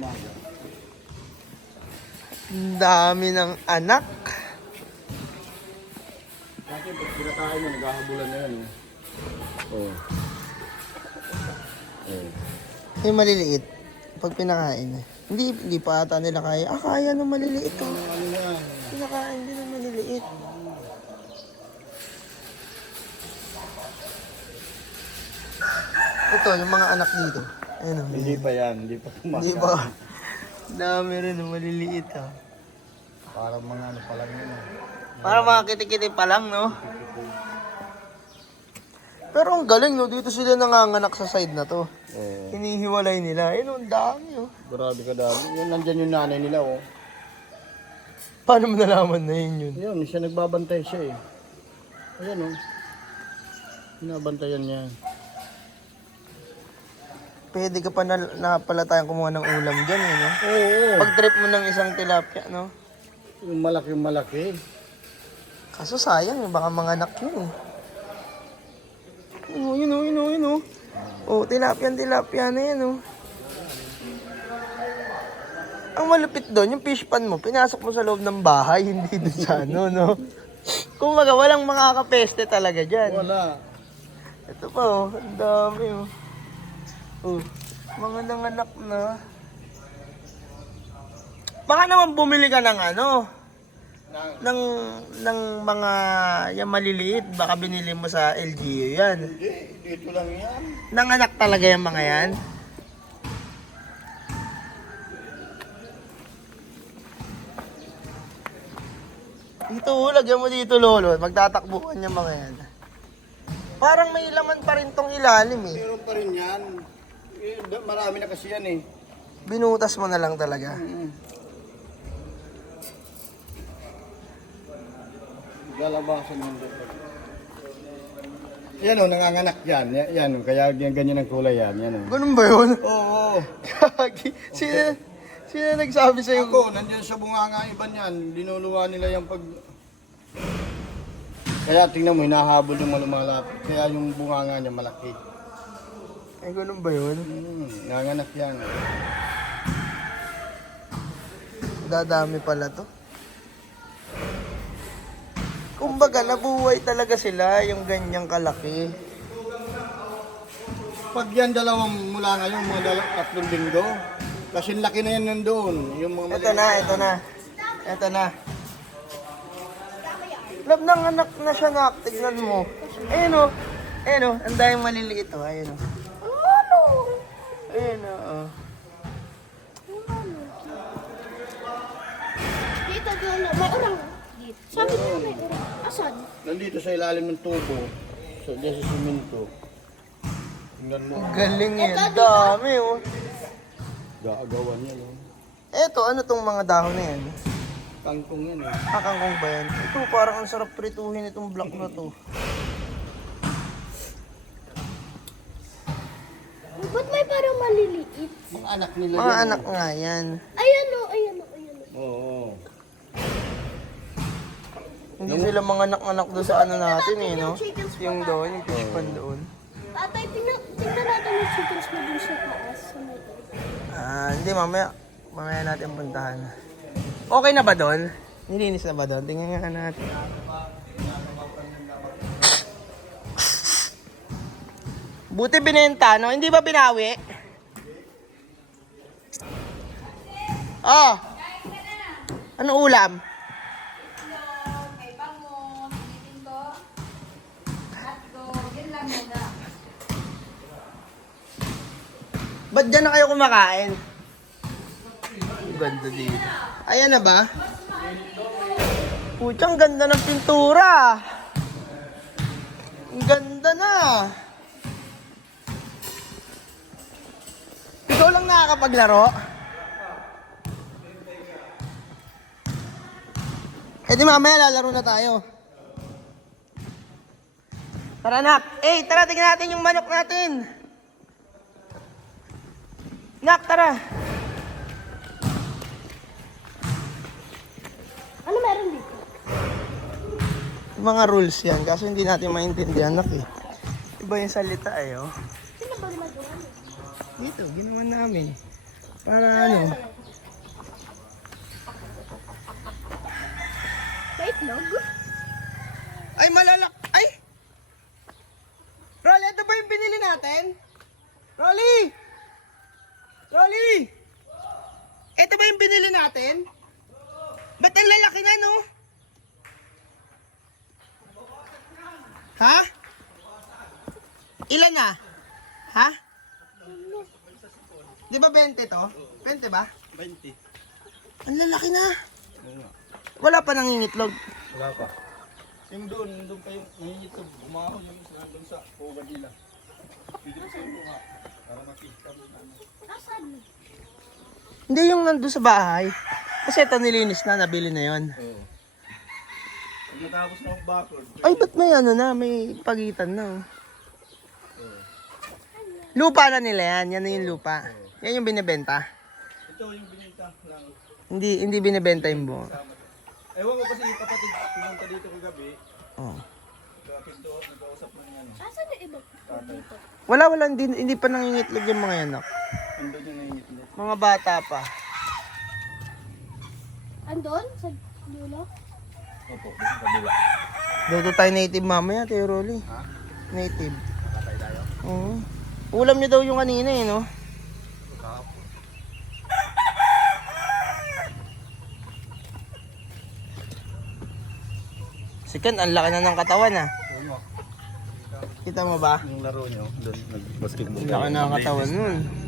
Ang dami ng anak. Dati pag pinakain mo, naghahabulan na yan. Oh. Yung maliliit, pag pinakain. Hindi pa ata nila kaya. Kaya ng maliliit. Ano yan? Pinakain din ng maliliit. Ito, yung mga anak dito. Ayun, Hindi pa yan, hindi pa kumakain. Hindi ba? Dami rin ng maliliit ha. Parang mga ano pa lang yun. Para mga kitikiti pa lang, no? Pero ang galing, no? Dito sila nanganganak sa side na to. Hinihiwalay nila. Ayun, ang dami, oh. Grabe ka dami. Yan, nandyan yung nanay nila, oh. Paano mo nalaman na yun? Yun, siya nagbabantay siya, eh. Ayan, oh. Binabantayan niya. Pwede ka pa na pala tayong kumuha ng ulam dyan, eh, no? Oo. Pag trip mo ng isang tilapia, no? Yung malaki. Kaso sayang, baka mga anak yun, eh. Yun, oh. Oh, tilapia na yan, oh. Ang malupit doon, yung fish pan mo, pinasok mo sa loob ng bahay, hindi doon sa ano, no? Kumbaga, walang makakapeste talaga dyan. Wala. Ito pa, oh. Ang dami, oh. Oh, mga nanganak na. Baka naman bumili ka ng ano, ng mga yung maliliit, baka binili mo sa LGU yan. Hindi, dito lang yan. Nanganak talaga yung mga yan. Dito, lagyan mo dito, lolo. Magtatakbuhan yung mga yan. Parang may laman pa rin tong ilalim, eh. Meron pa rin yan. Marami na kasi yan, eh. Binutas mo na lang talaga. Lalabasan mo dito. Yan, oh, nanganganak yan. Yan, oh, kaya ganyan ang kulay yan. Yan, oh. Ganun ba yun? Oo. Kagi. Sino nagsabi sa'yo? Ako, nandiyan sa bunganga iba niyan. Linuluwa nila yung pag... Kaya tingnan mo, hinahabol yung lumalapit. Kaya yung bunganga niya malaki. Ay, ganun ba yun? Nanganak yan. Dadami pala to. Kumbaga, nabuhay talaga sila yung ganyang kalaki. Pag yan dalawang mula ngayon, mga tatlong linggo. Kasi laki na yan nandoon. Yung mga Ito na. Lab ng anak na siya, nak. Tignan mo. Ayun o. Ang daming maliliit o. Ayun o. Ayun o. Dito, dulo. May urang. Dito. Sabi niya may urang. Asan? Nandito sa ilalim ng tubo. Diyan sa simento. Tingnan mo. Galing yan. Dami o. Gaagawan yan. Oh. Eto, ano tong mga dahon na yan? Kangkong yan. Eh. Kangkong ba yan? Ito, parang ang sarap prituhin itong block na to. Ba't may parang maliliit? Mga anak nila Mga yan. anak nga yan. Ayan o. Oo. Hindi sila mga anak-anak doon sa ano natin eh, no? Yung doon, yung fish pan doon. Tatay, tingnan natin yung chickens mo dun sa taas. Sa may... Hindi, mamaya natin puntahan. Okay na ba doon? Nilinis na ba doon? Tingnan nga natin. Buti binenta, no? Hindi ba binawi? Oh! Ano ulam? Ba't dyan na kayo kumakain? Ang ganda dito. Ayan na ba? Putsang ganda ng pintura. Ang ganda na. Ikaw lang nakakapaglaro? Eh di mamaya lalaro na tayo. Tara nak. Tara tingnan natin yung manok natin. Nak, tara. Ano meron dito? Mga rules yan, kaso hindi natin maintindihan, nak eh. Iba yung salita eh, oh. Sino ba ginagawa mo? Dito, ginawa namin. Para ano? May itlog? Ay, malalak... Ay! Rolly, ito ba yung binili natin? Rolly! Rolly! Ito ba yung binili natin? Ba't ang lalaki na, no? Ha? Ilan na? Ha? Di ba 20 to? 20 ba? 20. Ang lalaki na. Oo nga. Wala pa nangingitlog. Wala pa. Yung doon kayo nangingitog. Umahon yung isa doon sa Puga nila. Pwede ko sa iyo nga. Para makita mo na. Asan? Hindi yung nandun sa bahay. Kasi ito nilinis na, nabili na yon. Oo. Pag natapos na ang backward. Ay, ba't may ano na, may pagitan na. Oh. Lupa na nila yan, yan na yung lupa. Yan yung binibenta. Ito yung binita lang. Hindi binibenta yung buo. Ewan ko kasi yung kapatid pumunta dito kagabi. Oh. Nagkakinto at nagkausap na niya. Asan yung iba? Dito. Wala, hindi pa nangingitlog yung mga yanak. Andun yung nangingitlo. Mga bata pa. Andon? Sa dulo? Opo, dito sa kabila. Dito tayo native mamaya, Teo Rolly. Ha? Native. Nakatay tayo. Oo. Ulam niyo daw yung kanina eh, no? Kahapon. Si Ken, ang laki na ng katawan ah. Oo nga. Kita mo ba? Yung laro nyo, doon nag-basketball. Ang laki na ng katawan nun.